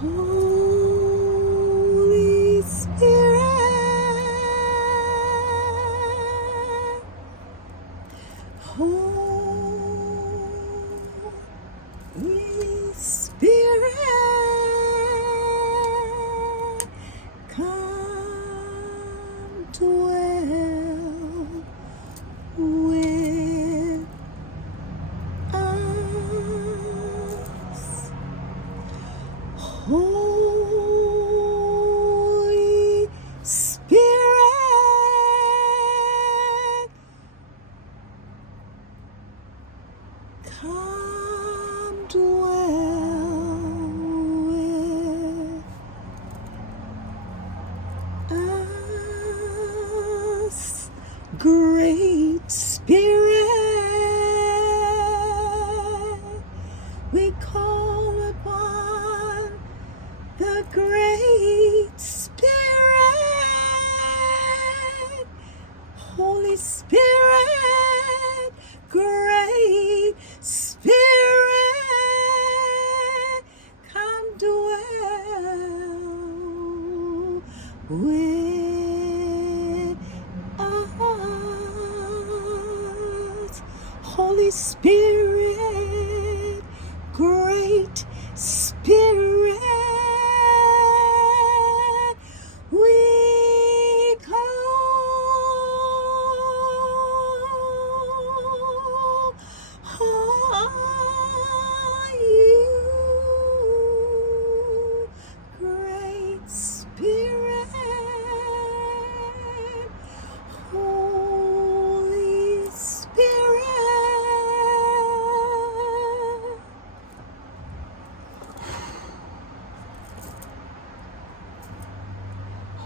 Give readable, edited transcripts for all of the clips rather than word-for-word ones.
Holy Spirit, Holy Spirit, come dwell with us. Holy Spirit, come dwell with us. Great Spirit, we call upon the Great Spirit. Holy Spirit, Great Spirit, come dwell with us. Holy Spirit, Great Spirit, we call on you, Great Spirit, Holy Spirit.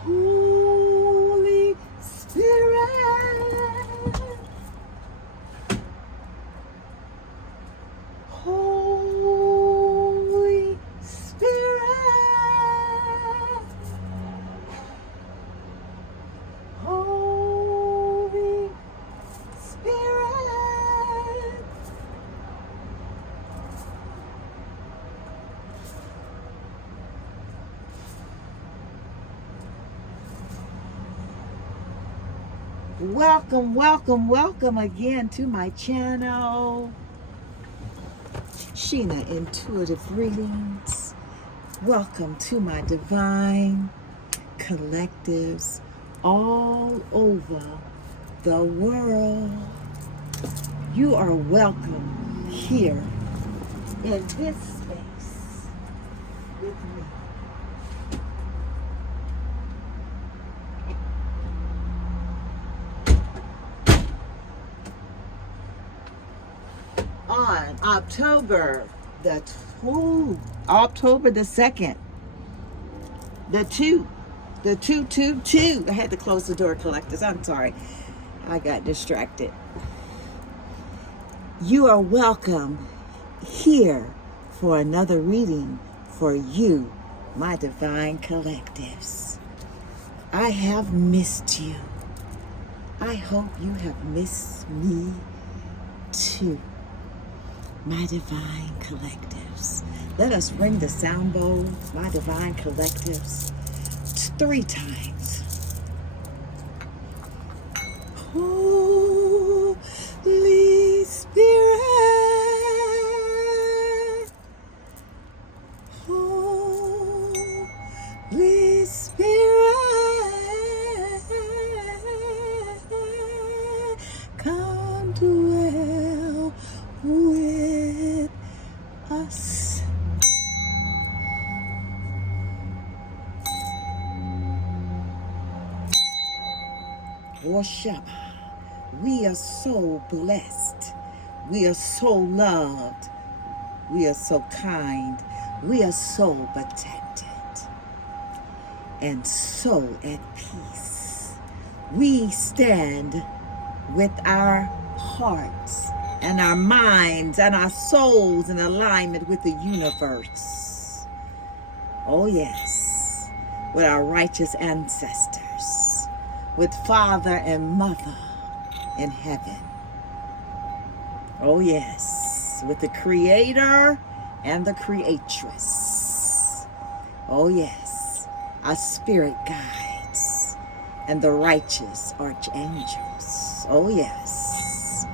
Holy Spirit, Holy Spirit, Holy Spirit. Welcome, welcome, welcome again to my channel, Sheena Intuitive Readings. Welcome to my divine collectives all over the world. You are welcome here in this space with me. On October the 2nd, the 222. I had to close the door, collectors. I'm sorry. I got distracted. You are welcome here for another reading for you, my divine collectives. I have missed you. I hope you have missed me too, my divine collectives. Let us ring the sound bowl, my divine collectives, 3 times. Holy Spirit, Holy Spirit, come dwell with us. Worship. We are so blessed. We are so loved. We are so kind. We are so protected and so at peace. We stand with our hearts and our minds and our souls in alignment with the universe. Oh yes, with our righteous ancestors, with Father and Mother in heaven. Oh yes, with the Creator and the Creatress. Oh yes, our spirit guides and the righteous archangels. Oh yes,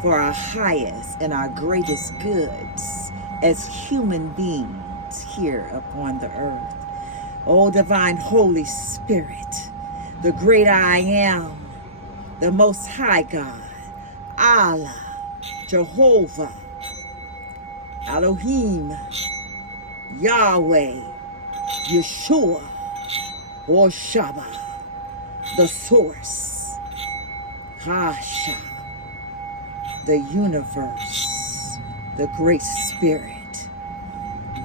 for our highest and our greatest goods as human beings here upon the earth. Oh divine Holy Spirit, the great I am, the Most High God, Allah, Jehovah, Elohim, Yahweh, Yeshua, or Shaba, the source, Hasha, the universe, the great spirit.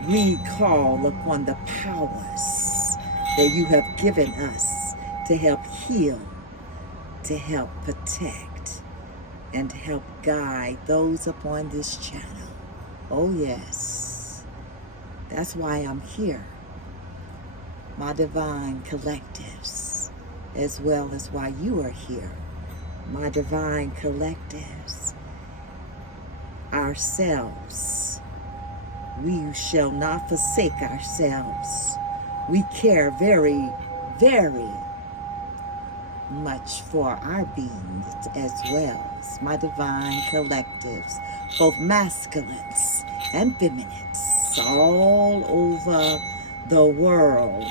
We call upon the powers that you have given us to help heal, to help protect, and to help guide those upon this channel. Oh yes, that's why I'm here. My divine collectives, as well as why you are here. My divine collectives, ourselves. We shall not forsake ourselves. We care very, very much for our beings as well as my divine collectives, both masculines and feminines, all over the world.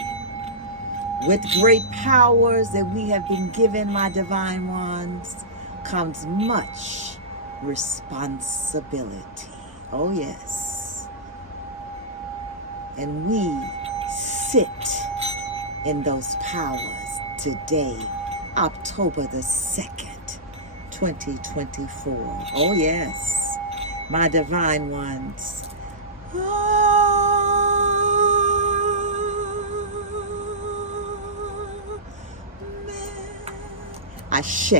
With great powers that we have been given, my divine ones, comes much responsibility. Oh yes. And we sit in those powers today, October the 2nd, 2024. Oh yes, my divine ones. Ashe.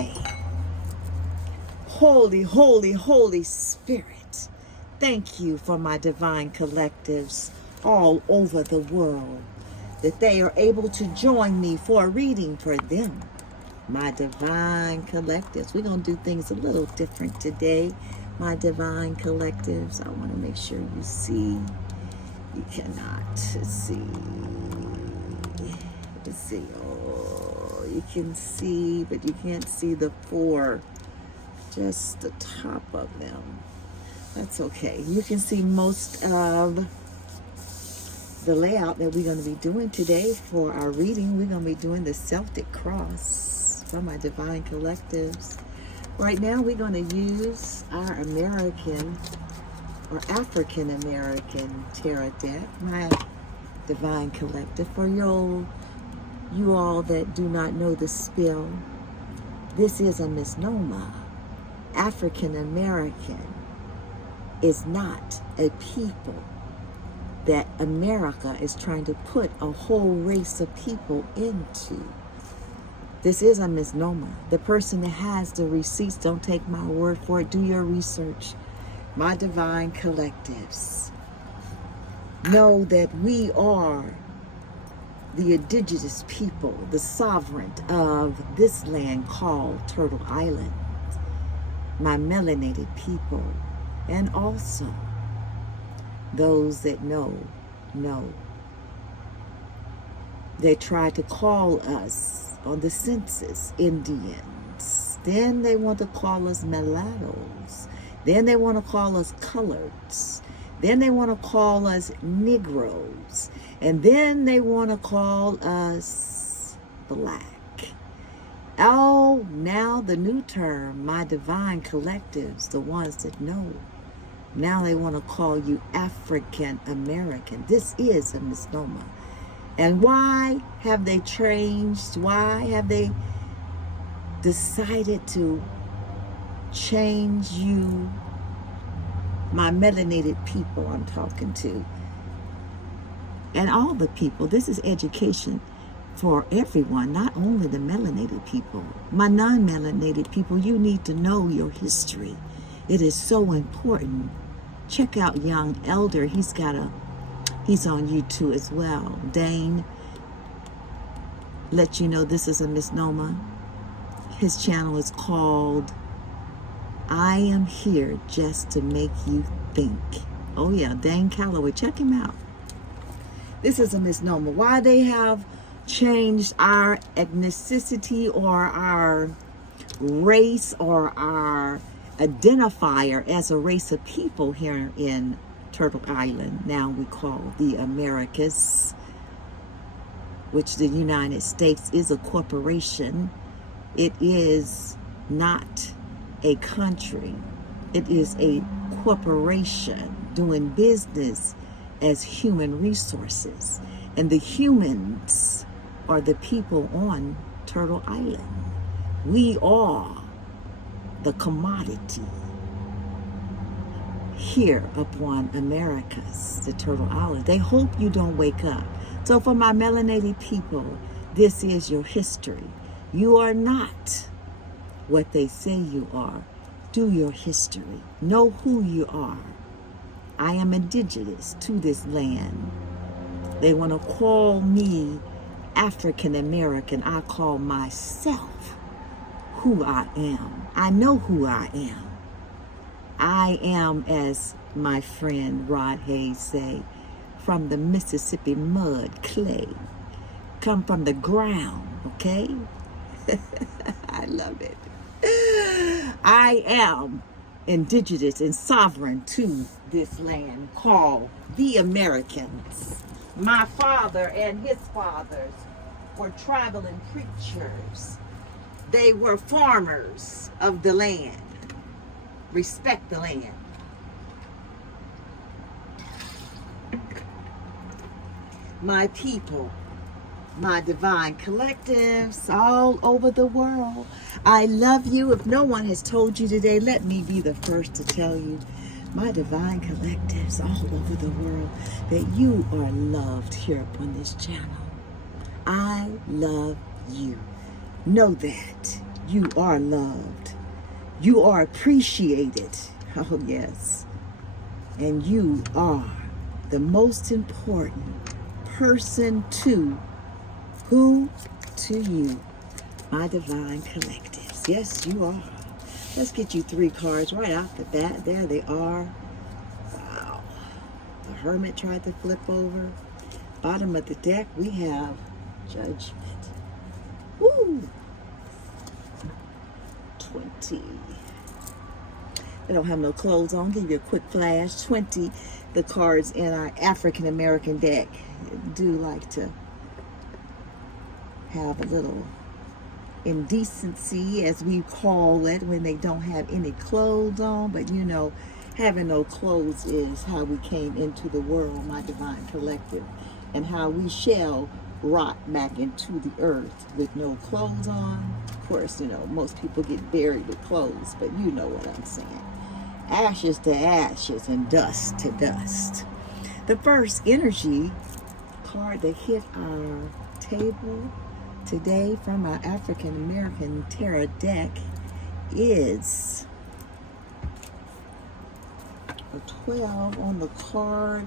Holy, holy, Holy Spirit, thank you for my divine collectives all over the world, that they are able to join me for a reading for them. My divine collectives. We're going to do things a little different today. My divine collectives. I want to make sure you see. You cannot see. Let's see. Oh, you can see, but you can't see the four. Just the top of them. That's okay. You can see most of the layout that we're going to be doing today for our reading. We're going to be doing the Celtic Cross from my divine collectives. Right now we're going to use our American or African American tarot deck, my divine collective. For you all that do not know the spell, this is a misnomer. African American is not a people that America is trying to put a whole race of people into. This is a misnomer. The person that has the receipts, don't take my word for it, do your research. My divine collectives, know that we are the indigenous people, the sovereign of this land called Turtle Island. My melanated people, and also those that know. They try to call us on the census Indians. Then they want to call us mulattoes. Then they want to call us coloreds. Then they want to call us Negroes. And then they want to call us black. Oh, now the new term, my divine collectives, the ones that know. Now they want to call you African American. This is a misnomer. And why have they changed? Why have they decided to change you? My melanated people I'm talking to. And all the people. This is education for everyone, not only the melanated people. My non-melanated people, you need to know your history. It is so important. Check out Young Elder. He's on YouTube as well. Dane, let you know this is a misnomer. His channel is called I Am Here Just to Make You Think. Oh yeah, Dane Calloway. Check him out. This is a misnomer. Why they have changed our ethnicity or our race or our identifier as a race of people here in Turtle Island, now we call the Americas, which the United States is a corporation. It is not a country. It is a corporation doing business as human resources. And the humans are the people on Turtle Island. We are the commodity here upon Americas, the Turtle Island. They hope you don't wake up. So for my melanated people, this is your history. You are not what they say you are. Do your history. Know who you are. I am indigenous to this land. They want to call me African American. I call myself who I am. I know who I am. I am, as my friend Rod Hayes say, from the Mississippi mud, clay. Come from the ground, okay? I love it. I am indigenous and sovereign to this land called the Americans. My father and his fathers were traveling preachers. They were farmers of the land. Respect the land. My people, my divine collectives all over the world, I love you. If no one has told you today, let me be the first to tell you, my divine collectives all over the world, that you are loved here upon this channel. I love you. Know that you are loved. You are appreciated. Oh, yes. And you are the most important person to who? To you, my divine collectives. Yes, you are. Let's get you 3 cards right off the bat. There they are. Wow. The Hermit tried to flip over. Bottom of the deck, we have Judgment. Woo! 20. They don't have no clothes on. Give you a quick flash. 20. The cards in our African American deck do like to have a little indecency, as we call it, when they don't have any clothes on. But you know, having no clothes is how we came into the world, my divine collective, and how we shall rot back into the earth with no clothes on. Of course, you know, most people get buried with clothes, but you know what I'm saying. Ashes to ashes and dust to dust. The first energy card that hit our table today from our African American Tarot deck is a 12 on the card,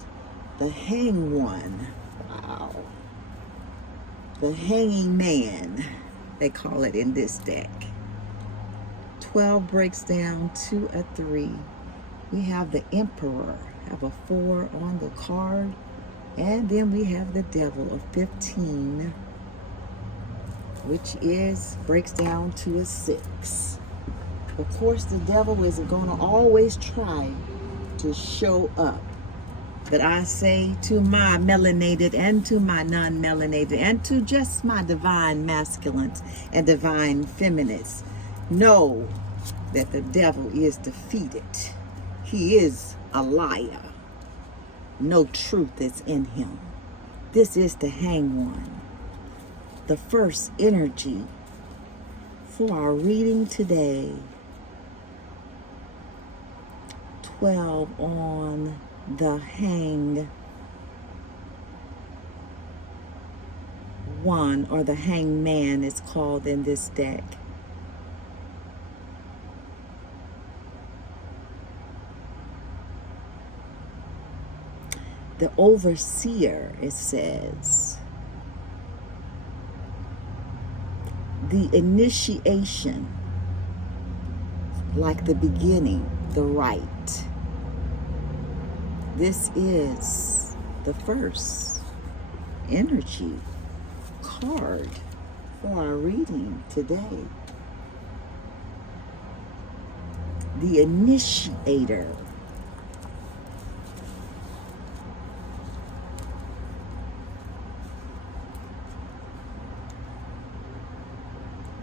the Hang One. Wow. The Hanging Man, they call it in this deck. 12 breaks down to a 3. We have the Emperor, have a 4 on the card. And then we have the Devil of 15, which breaks down to a 6. Of course, the devil isn't going to always try to show up. But I say to my melanated and to my non-melanated and to just my divine masculines and divine feminists, know that the devil is defeated. He is a liar. No truth is in him. This is the Hang One. The first energy for our reading today. 12 on the Hang One, or the Hanged Man is called in this deck. The Overseer, it says. The initiation, like the beginning, the right. This is the first energy card for our reading today. The initiator.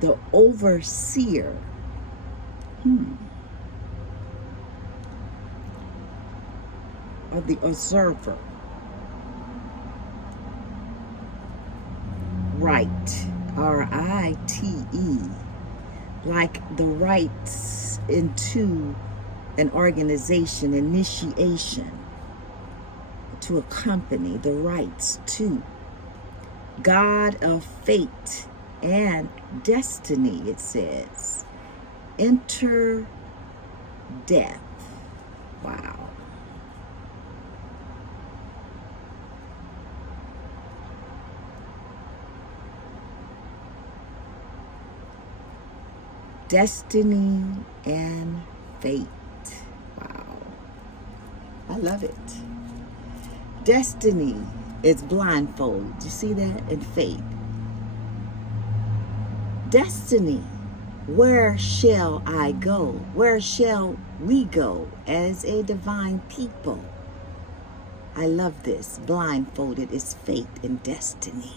The overseer. Or the observer. Right. R-I-T-E. Like the rights into an organization, initiation to a company, the rights to. God of fate and destiny, it says. Enter death. Wow. Destiny and fate. Wow. I love it. Destiny is blindfold. Do you see that? And fate. Destiny. Where shall I go? Where shall we go as a divine people? I love this. Blindfolded is fate and destiny.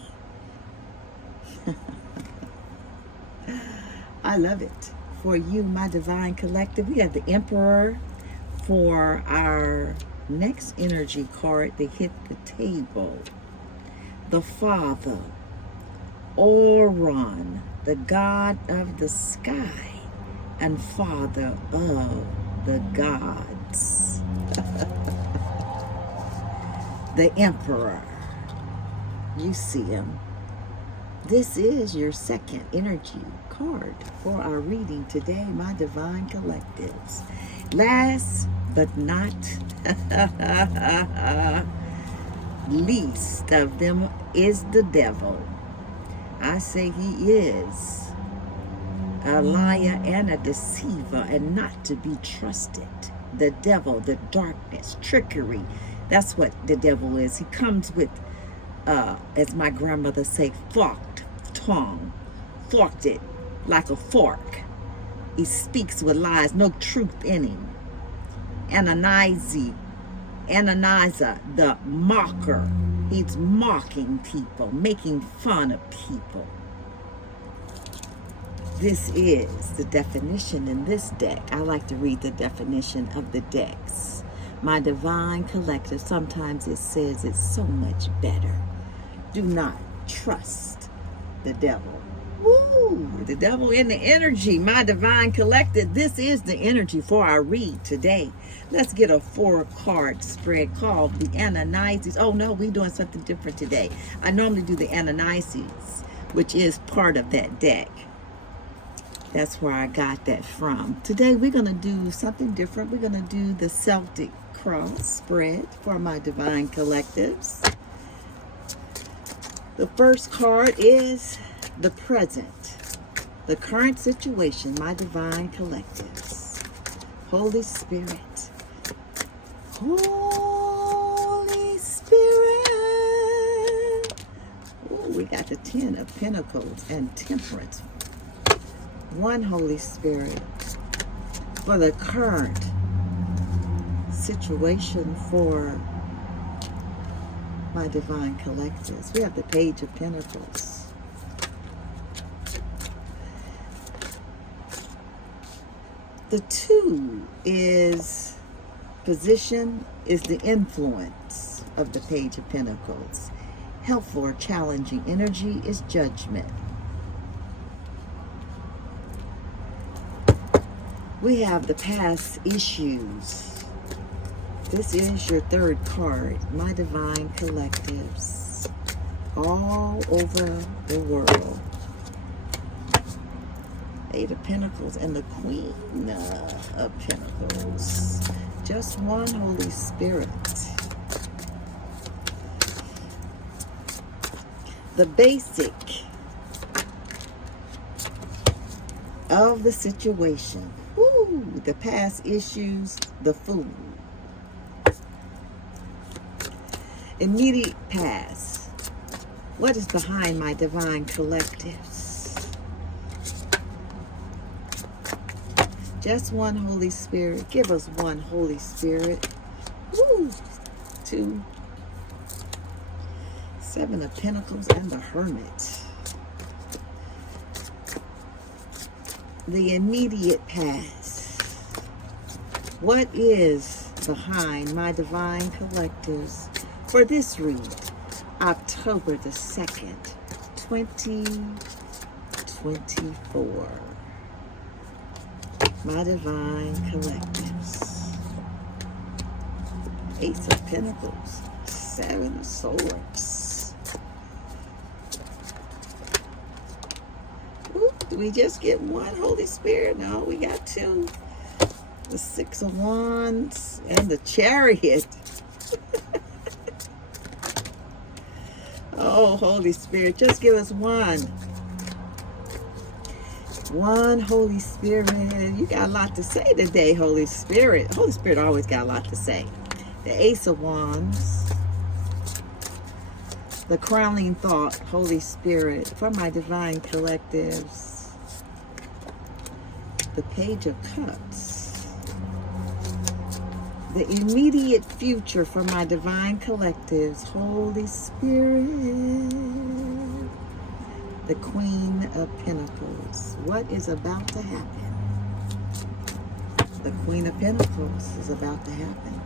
I love it. For you, my divine collective, we have the Emperor for our next energy card to hit the table. The Father, Oron, the God of the sky and Father of the gods. The Emperor. You see him. This is your second energy card for our reading today, my divine collectives. Last but not least of them is the devil. I say he is a liar and a deceiver and not to be trusted. The devil, the darkness, trickery. That's what the devil is. He comes with, as my grandmother say, forked tongue. Forked it like a fork. He speaks with lies, no truth in him. Ananizer, the mocker. He's mocking people, making fun of people. This is the definition in this deck. I like to read the definition of the decks. My divine collective, sometimes it says it's so much better. Do not trust the devil. Woo! The devil in the energy, my divine collective. This is the energy for our read today. Let's get a 4-card spread called the Ananias. Oh no, we're doing something different today. I normally do the Ananias, which is part of that deck. That's where I got that from. Today we're going to do something different. We're going to do the Celtic cross spread for my divine collectives. The first card is the present, the current situation, my divine collectives. Holy Spirit. Holy Spirit. Ooh, we got the 10 of Pentacles and Temperance. One Holy Spirit for the current situation for my divine collectives. We have the Page of Pentacles. The 2 is position, is the influence of the Page of Pentacles. Helpful or challenging energy is judgment. We have the past issues. This is your 3rd card, my divine collectives, all over the world. 8 of Pentacles and the Queen of Pentacles. Just one Holy Spirit. The basic of the situation. Woo, the past issues, the Fool. Immediate past. What is behind my divine collectives? Just one Holy Spirit. Give us one Holy Spirit. Woo! 2. 7 of Pentacles and the Hermit. The immediate past. What is behind my divine collectives for this read? October the 2nd, 2024. My divine collectives. Ace of Pentacles, 7 of Swords. Ooh, do we just get one Holy Spirit? No, we got 2. The 6 of Wands and the Chariot. Oh, Holy Spirit, just give us one. One Holy Spirit. You got a lot to say today, Holy Spirit. Holy Spirit always got a lot to say. The Ace of Wands. The crowning thought, Holy Spirit, for my divine collectives. The Page of Cups. The immediate future for my divine collectives, Holy Spirit. The Queen of Pentacles. What is about to happen? The Queen of Pentacles is about to happen.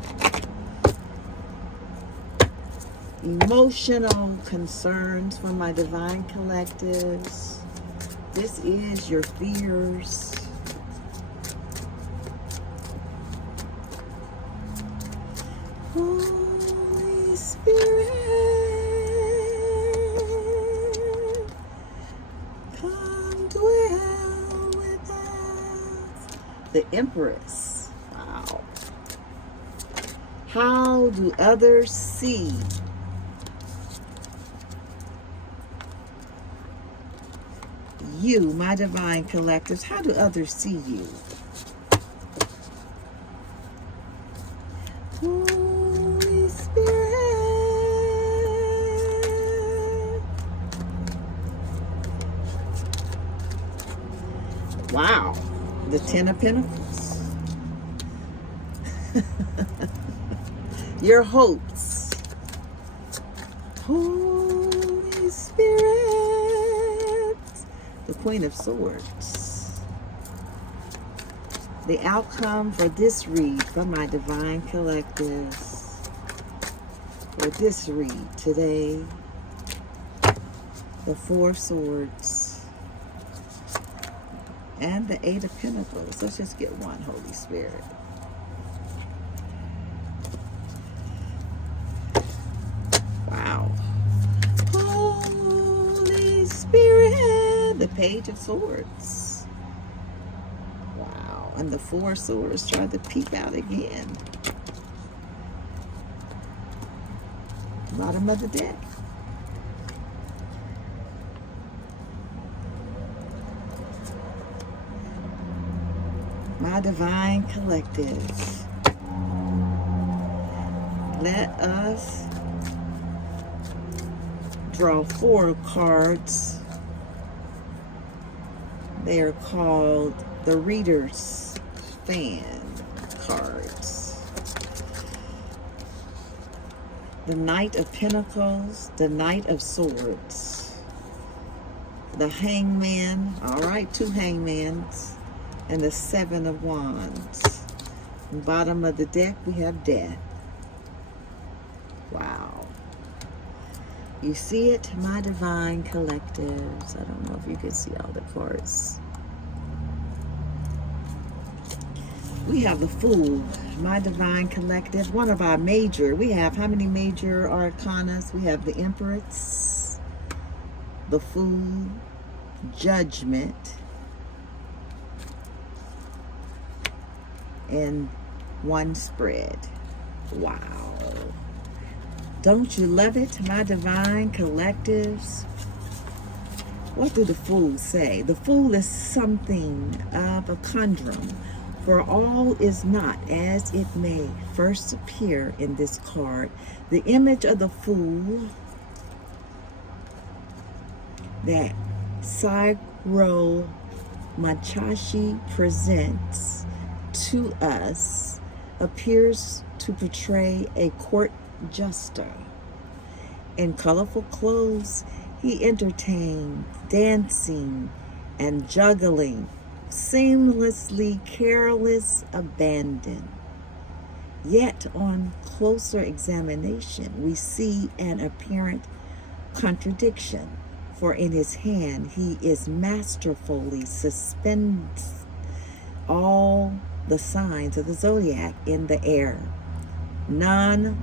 Emotional concerns for my divine collectives. This is your fears. Holy Spirit, come dwell with us. The Empress. Wow. How do others see you, my divine collectives? How do others see you? Holy Spirit. Wow. The 10 of Pentacles. Your hopes. Holy Spirit. The Queen of Swords. The outcome for this read for my divine collectives. For this read today. The 4 of Swords. And the 8 of Pentacles. Let's just get one, Holy Spirit. Wow. Holy Spirit. The Page of Swords. Wow. And the 4 swords try to peek out again. Bottom of the deck. My divine collective. Let us draw 4 cards. They are called the Reader's Fan cards. The Knight of Pentacles, the Knight of Swords, the Hangman, all right, 2 hangmans, and the 7 of Wands. Bottom of the deck, we have Death. Wow. You see it, my divine collectives. I don't know if you can see all the cards. We have the Fool, my divine collective. One of our major, we have how many major arcanas? We have the Empress, the Fool, Judgment, and 1 spread. Wow. Don't you love it, my divine collectives? What do the Fool say? The Fool is something of a conundrum. For all is not as it may first appear in this card. The image of the Fool that Saigro Machashi presents to us appears to portray a court jester. In colorful clothes, he entertained, dancing, and juggling, seamlessly careless abandon. Yet on closer examination, we see an apparent contradiction, for in his hand he is masterfully suspends all the signs of the zodiac in the air. None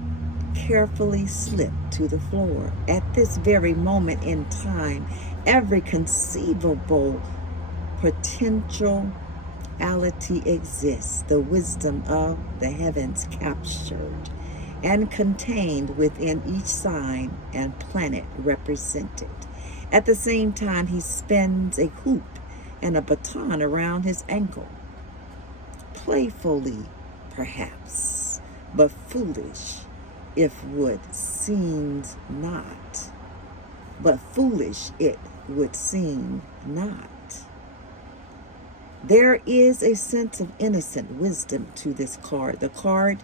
carefully slip to the floor. At this very moment in time, every conceivable potentiality exists, the wisdom of the heavens captured and contained within each sign and planet represented. At the same time, he spins a hoop and a baton around his ankle, playfully perhaps, but foolish if would seems not. But foolish it would seem not. There is a sense of innocent wisdom to this card. The card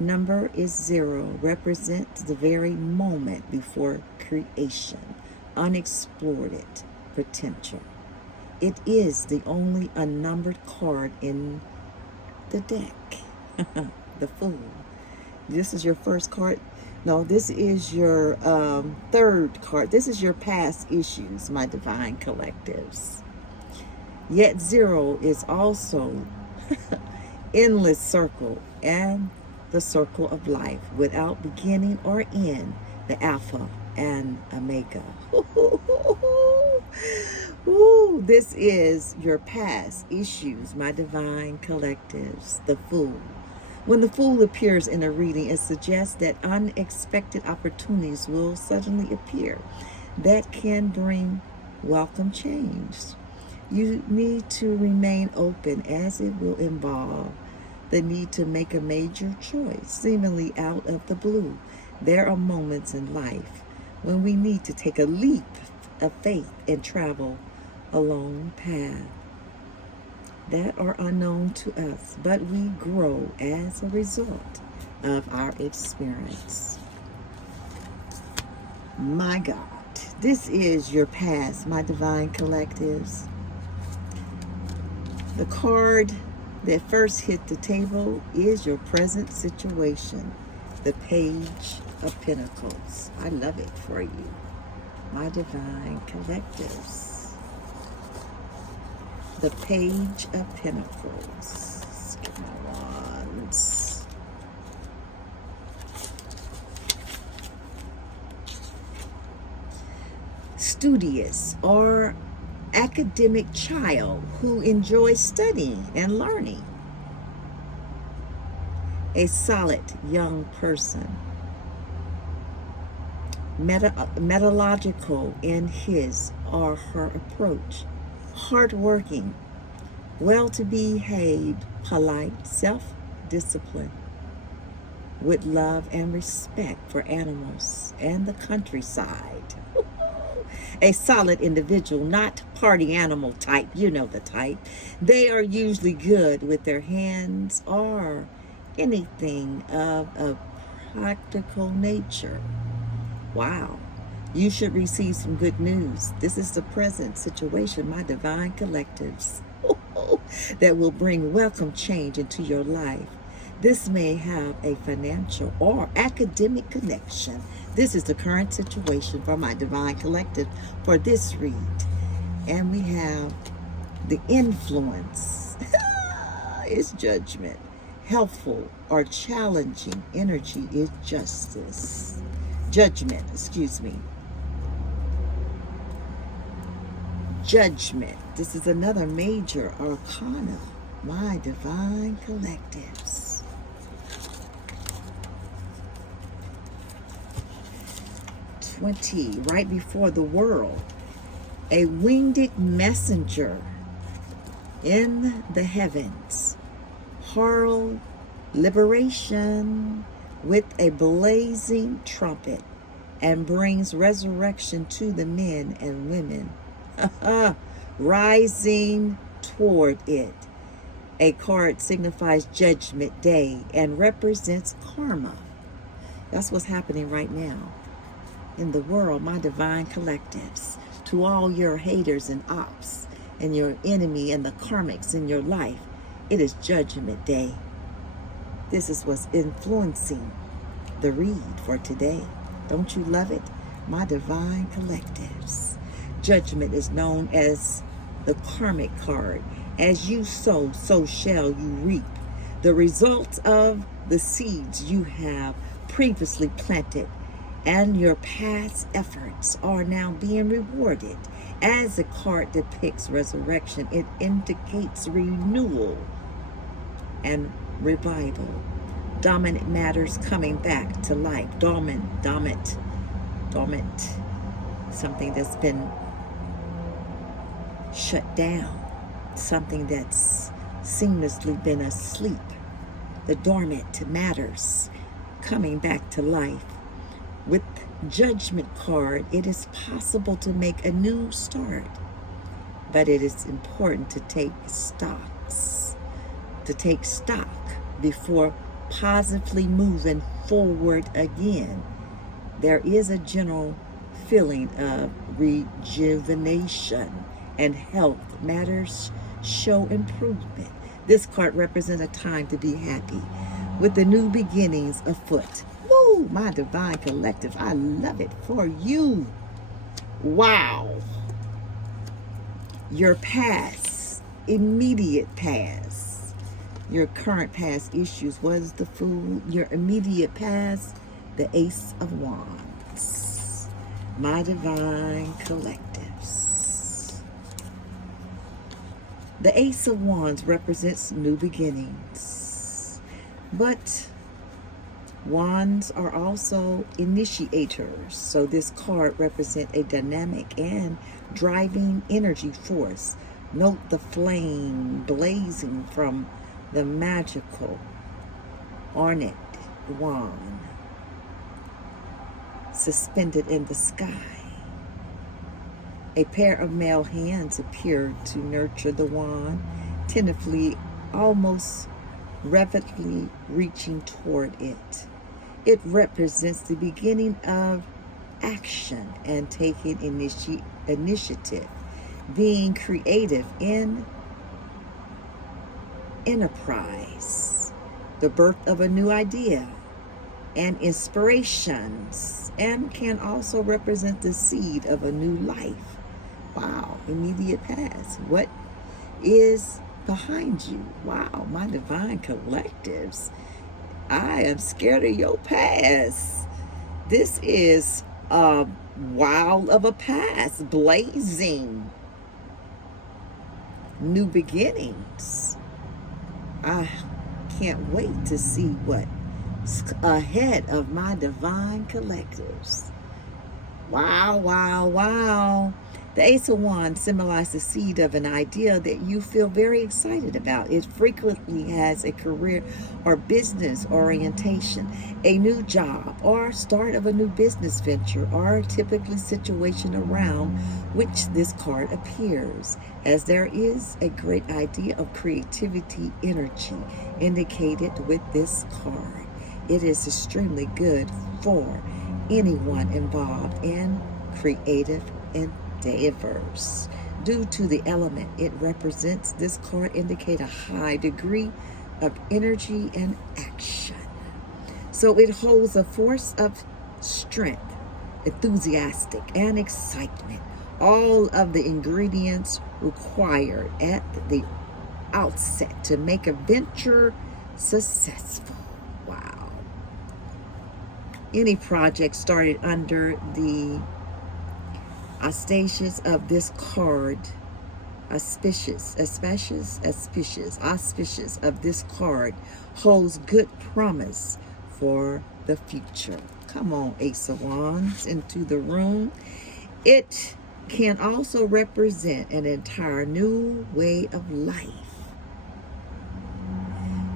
number is 0, represents the very moment before creation, unexplored potential. It is the only unnumbered card in the deck. The Fool. This is your first card. No, this is your third card. This is your past issues, my divine collectives. Yet 0 is also endless circle and the circle of life without beginning or end, the Alpha and Omega. Ooh, this is your past issues, my divine collectives, the Fool. When the Fool appears in a reading, it suggests that unexpected opportunities will suddenly appear that can bring welcome change. You need to remain open, as it will involve the need to make a major choice, seemingly out of the blue. There are moments in life when we need to take a leap of faith and travel a long path that are unknown to us, but we grow as a result of our experience. My God, this is your past, my divine collectives. The card that first hit the table is your present situation, the Page of Pentacles. I love it for you, my divine collectives. The Page of Pentacles. Get my wands. Studious or academic child who enjoys studying and learning. A solid young person. Metalogical in his or her approach. Hardworking, well-behaved, polite, self-disciplined, with love and respect for animals and the countryside. A solid individual, not party animal type, you know the type. They are usually good with their hands or anything of a practical nature. Wow. You should receive some good news. This is the present situation, my divine collectives, that will bring welcome change into your life. This may have a financial or academic connection. This is the current situation for my divine collective for this read. And we have the influence. It's judgment. Helpful or challenging energy is justice. Judgment, excuse me. Judgment. This is another major arcana, my divine collectives. Right before the world, a winged messenger in the heavens, liberation with a blazing trumpet, and brings resurrection to the men and women rising toward it. A card signifies Judgment Day and represents karma. That's what's happening right now in the world, my divine collectives. To all your haters and ops and your enemy and the karmics in your life, it is Judgment Day. This is what's influencing the read for today. Don't you love it? My divine collectives. Judgment is known as the karmic card. As you sow, so shall you reap. The results of the seeds you have previously planted and your past efforts are now being rewarded. As the card depicts resurrection, it indicates renewal and revival. Dominant matters coming back to life. Dormant. Something that's been shut down. Something that's seamlessly been asleep. The dormant matters coming back to life. With Judgment card, it is possible to make a new start, but it is important to take stock before positively moving forward again. There is a general feeling of rejuvenation and health matters show improvement. This card represents a time to be happy with the new beginnings afoot. Woo, my divine collective, I love it for you. Wow. Your past, immediate past, your current past issues. What is the Fool? Your immediate past, the Ace of Wands. My divine collectives. The Ace of Wands represents new beginnings, but wands are also initiators. So this card represents a dynamic and driving energy force. Note the flame blazing from the magical ornate wand suspended in the sky. A pair of male hands appear to nurture the wand, tentatively, almost reverently reaching toward it. It represents the beginning of action and taking initiative, being creative in enterprise, the birth of a new idea and inspirations, and can also represent the seed of a new life. Wow, immediate past. What is behind you? Wow, my divine collectives. I am scared of your past. This is a wild of a past, blazing new beginnings. I can't wait to see what's ahead of my divine collectives. Wow, wow, wow. The Ace of Wands symbolizes the seed of an idea that you feel very excited about. It frequently has a career or business orientation, a new job, or start of a new business venture, or typically situation around which this card appears, as there is a great idea of creativity energy indicated with this card. It is extremely good for anyone involved in creative endeavors. Due to the element it represents, this card indicates a high degree of energy and action. So it holds a force of strength, enthusiastic, and excitement. All of the ingredients required at the outset to make a venture successful. Wow. Any project started under the auspicious of this card, auspicious of this card holds good promise for the future. Come on, Ace of Wands, into the room. It can also represent an entire new way of life.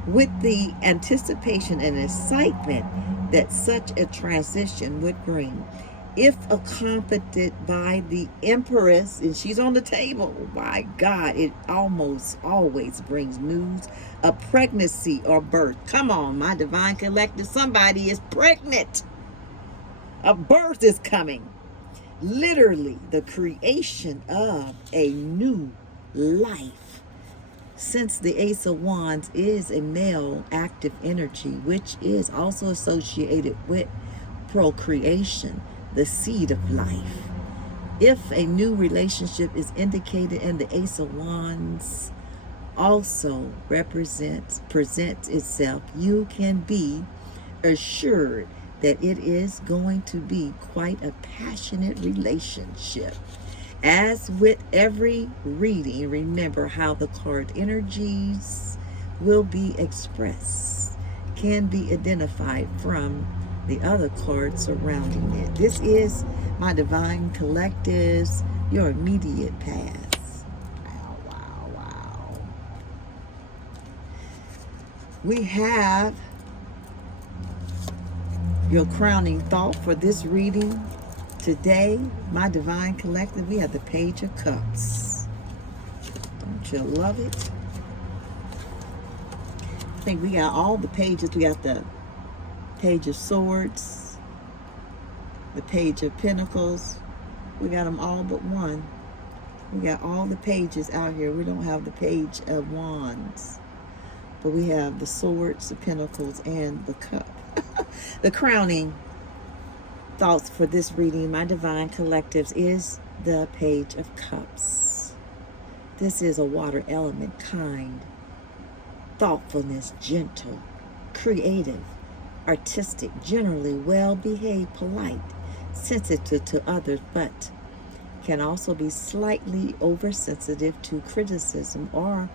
With the anticipation and excitement that such a transition would bring, If accompanied by the Empress, and she's on the table, my God, it almost always brings news of pregnancy or birth. Come on, my divine collective, somebody is pregnant. A birth is coming. Literally, the creation of a new life. Since the Ace of Wands is a male active energy, which is also associated with procreation, the seed of life. If a new relationship is indicated in the Ace of Wands also presents itself, you can be assured that it is going to be quite a passionate relationship. As with every reading, remember how the card energies will be expressed, can be identified from the other cards surrounding it. This is my divine collectives, your immediate past. Wow, wow, wow. We have your crowning thought for this reading today, my divine collective. We have the Page of Cups. Don't you love it? I think we got all the pages. We got the Page of Swords, the Page of Pentacles. We got them all but one. We got all the pages out here. We don't have the Page of Wands, but we have the Swords, the Pentacles, and the Cup. The crowning thoughts for this reading, my divine collectives, is the Page of Cups. This is a water element, kind, thoughtfulness, gentle, creative, artistic, generally well-behaved, polite, sensitive to others, but can also be slightly oversensitive to criticism or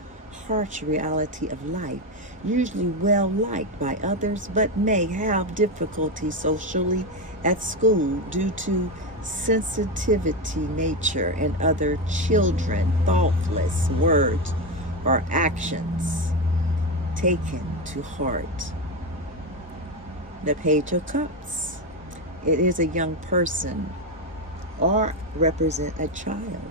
harsh reality of life, usually well liked by others, but may have difficulty socially at school due to sensitivity nature and other children, thoughtless words or actions taken to heart. The Page of Cups. It is a young person or represent a child.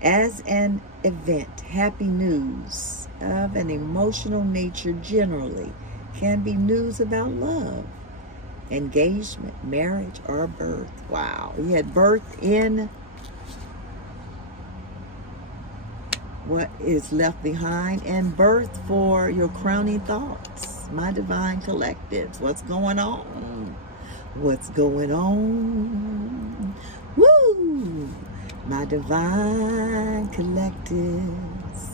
As an event, happy news of an emotional nature generally can be news about love, engagement, marriage, or birth. Wow. We had birth in what is left behind, and birth for your crowning thoughts, my divine collectives. What's going on? What's going on? Woo! My divine collectives.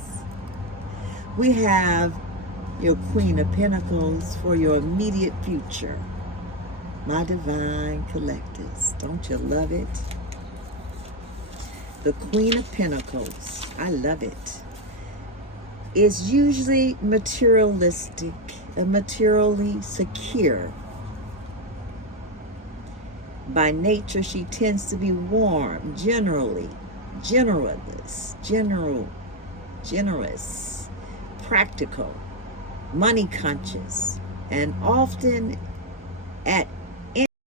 We have your Queen of Pentacles for your immediate future. My divine collectives. Don't you love it? The Queen of Pentacles. I love it. Is usually materialistic and materially secure. By nature, she tends to be warm, generally, generous, practical, money conscious, and often at